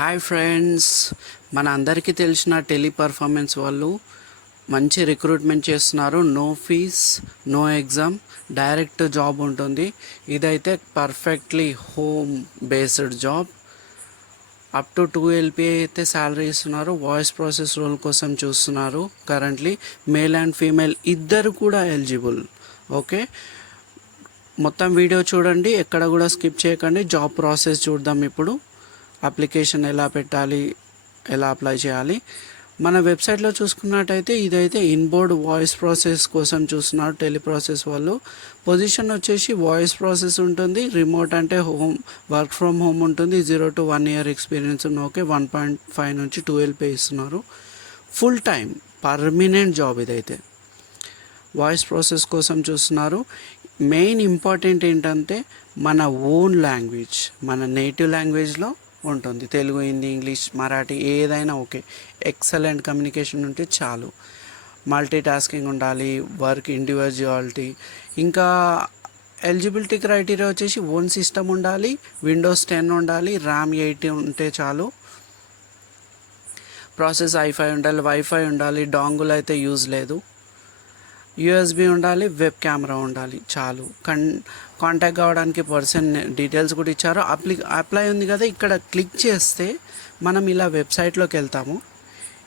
Hi friends, మన అందరికీ తెలిసిన టెలిపర్ఫార్మెన్స్ వాళ్ళు మంచి రిక్రూట్మెంట్ చేస్తున్నారు. No fees, no exam, direct job ఉంటుంది. ఇదైతే perfectly home based job. Up to 2 LPA అయితే శాలరీ ఇస్తున్నారు. వాయిస్ ప్రాసెస్ రోల్ కోసం చూస్తున్నారు. కరెంట్లీ మేల్ అండ్ ఫీమేల్ ఇద్దరు కూడా ఎలిజిబుల్. ఓకే, మొత్తం వీడియో చూడండి, ఎక్కడ కూడా స్కిప్ చేయకండి. జాబ్ ప్రాసెస్ చూద్దాం. ఇప్పుడు అప్లికేషన్ ఎలా పెట్టాలి, ఎలా అప్లై చేయాలి. మన వెబ్సైట్లో చూసుకున్నట్టయితే ఇదైతే ఇన్బోర్డ్ వాయిస్ ప్రాసెస్ కోసం చూస్తున్నారు టెలిప్రాసెస్ వాళ్ళు. పొజిషన్ వచ్చేసి వాయిస్ ప్రాసెస్ ఉంటుంది. రిమోట్ అంటే హోమ్, వర్క్ ఫ్రమ్ హోమ్ ఉంటుంది. 0 to 1 year ఎక్స్పీరియన్స్ ఉన్న ఓకే. 1.5 నుంచి 12 పే ఇస్తున్నారు. ఫుల్ టైం పర్మనెంట్ జాబ్ ఇదైతే. వాయిస్ ప్రాసెస్ కోసం చూస్తున్నారు. మెయిన్ ఇంపార్టెంట్ ఏంటంటే మన ఓన్ లాంగ్వేజ్, మన నేటివ్ లాంగ్వేజ్లో ఉంటుంది. తెలుగు, హిందీ, ఇంగ్లీష్, మరాఠీ ఏదైనా ఓకే. ఎక్సలెంట్ కమ్యూనికేషన్ ఉంటే చాలు. మల్టీ టాస్కింగ్ ఉండాలి, వర్క్ ఇండివిజువాలిటీ. ఇంకా ఎలిజిబిలిటీ క్రైటీరియా వచ్చేసి ఓన్ సిస్టమ్ ఉండాలి, విండోస్ 10 ఉండాలి, ర్యామ్ 8 ఉంటే చాలు. ప్రాసెస్ ఐఫై ఉండాలి, వైఫై ఉండాలి, డాంగుల్ అయితే యూజ్ లేదు. USB ఉండాలి, వెబ్ కెమెరా ఉండాలి, చాలు. కాంటాక్ట్ కావడానికి పర్సన్ డీటెయిల్స్ కూడా ఇచ్చారు. అప్లై ఉంది కదా, ఇక్కడ క్లిక్ చేస్తే మనం ఇలా వెబ్సైట్లోకి వెళ్తాము.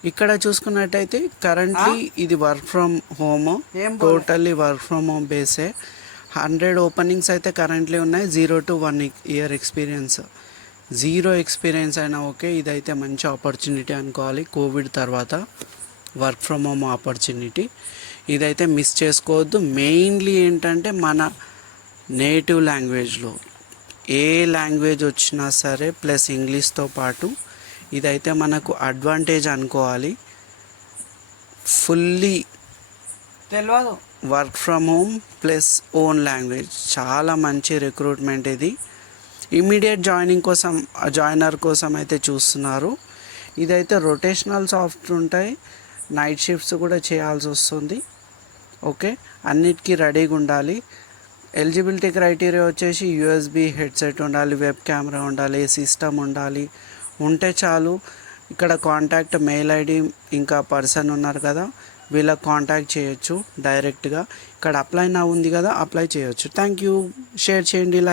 ఇక్కడ చూసుకున్నట్టయితే కరెంట్లీ ఇది work from home, totally work from home బేసే. 100 ఓపెనింగ్స్ అయితే కరెంట్లీ ఉన్నాయి. 0 to 1 year ఎక్స్పీరియన్స్. 0 ఎక్స్పీరియన్స్ అయినా ఓకే. ఇదైతే మంచి ఆపర్చునిటీ అనుకోవాలి. కోవిడ్ తర్వాత వర్క్ ఫ్రమ్ హోమ్ ఆపర్చునిటీ ఇదైతే మిస్ చేసుకోవద్దు. మెయిన్లీ ఏంటంటే మన నేటివ్ లాంగ్వేజ్లో ఏ లాంగ్వేజ్ వచ్చినా సరే ప్లస్ ఇంగ్లీష్తో పాటు ఇదైతే మనకు అడ్వాంటేజ్ అనుకోవాలి. ఫుల్లీ తెలియదు work from home plus own language, చాలా మంచి రిక్రూట్మెంట్ ఇది. ఇమీడియట్ జాయినింగ్ కోసం, జాయినర్ కోసం అయితే చూస్తున్నారు. ఇదైతే రొటేషనల్ సాఫ్ట్ ఉంటాయి, నైట్ షిఫ్ట్స్ కూడా చేయాల్సి వస్తుంది. ఓకే, అన్నిటికీ రెడీగా ఉండాలి. ఎలిజిబిలిటీ క్రైటీరియా వచ్చేసి USB హెడ్సెట్ ఉండాలి, వెబ్ కెమెరా ఉండాలి, సిస్టమ్ ఉండాలి, ఉంటే చాలు. ఇక్కడ కాంటాక్ట్ మెయిల్ ID ఇంకా పర్సన్ ఉన్నారు కదా, వీళ్ళకి కాంటాక్ట్ చేయొచ్చు డైరెక్ట్గా. ఇక్కడ అప్లై నా ఉంది కదా, అప్లై చేయొచ్చు. Thank you. షేర్ చేయండి, లైక్